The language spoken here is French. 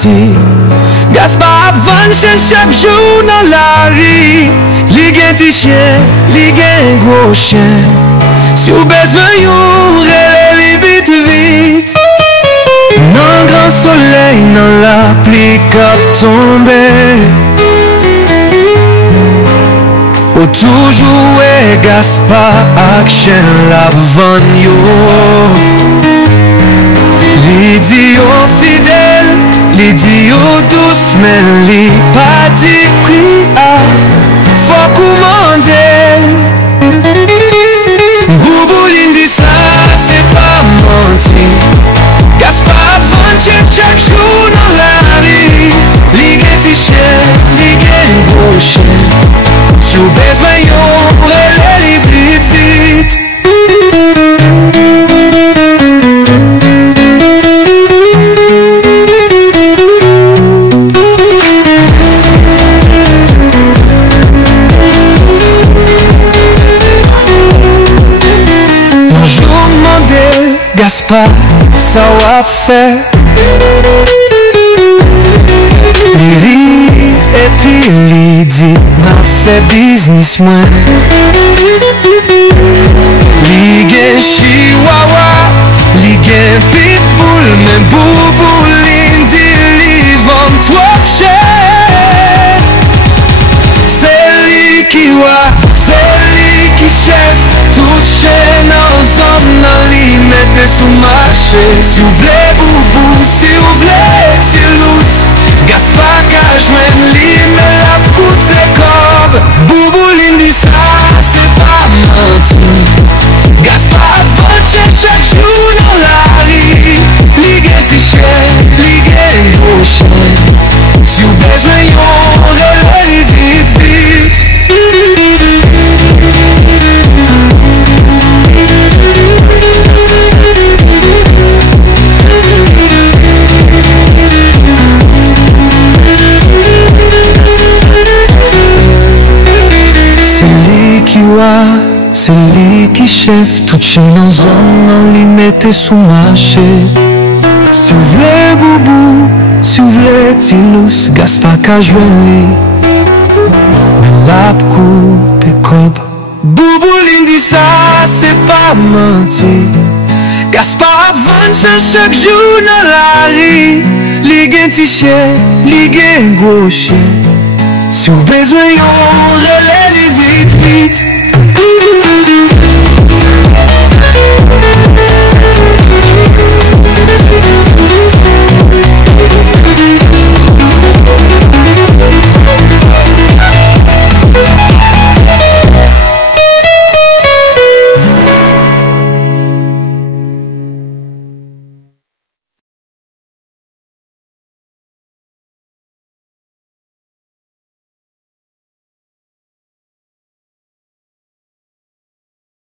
menti. Gaspa ap vend chen chaque jour dans la rue. Li gen ti chien, li gen gros chien. Si ou besoin yon, rele li vite vite. Nan grand soleil, nan la pluie kap tombe. Ou toujours Gaspa ak chen la vend yo. Li di yo fidèle, li di yo douce, men li pa di pri a, faut commander. Bouboulin di sa, c'est pas menti. Gaspa vend chen chaque jour dans la rue. Li gen ti chien, li gen gros chien. Si ou besoin yon, rele li vite vite. Un jour demandé, Gaspa, ça wap fait. Li ri et puis li di, m'a fait business moi. Li gen chihuahua, li gen pitbull, men bouboulin di li vend trop cher. C'est li ki wa, c'est li ki chef. Tout chen ensemble nan li mette sou marché. Si ou vle boubou, si ou vle ti lous, Gaspa ka jwen li men la koute kob. Bouboulin di sa, c'est pas menti. Gaspa vend chen chaque jour dans la rue. Li gen ti chien, li gen gros chien. Si ou besoin yon, rele li vite vite. C'est lui qui chef, tout chen en zone, nan li mette sou marché. Si ou vle boubou, si ou vle ti lous, Gaspa ka jwen li, men lap koute kob. Bouboulin di sa, c'est pas menti. Gaspa vend chen chaque jour dans la rue. Li gen ti chien, li gen gros chien. Si ou besoin yon, rele li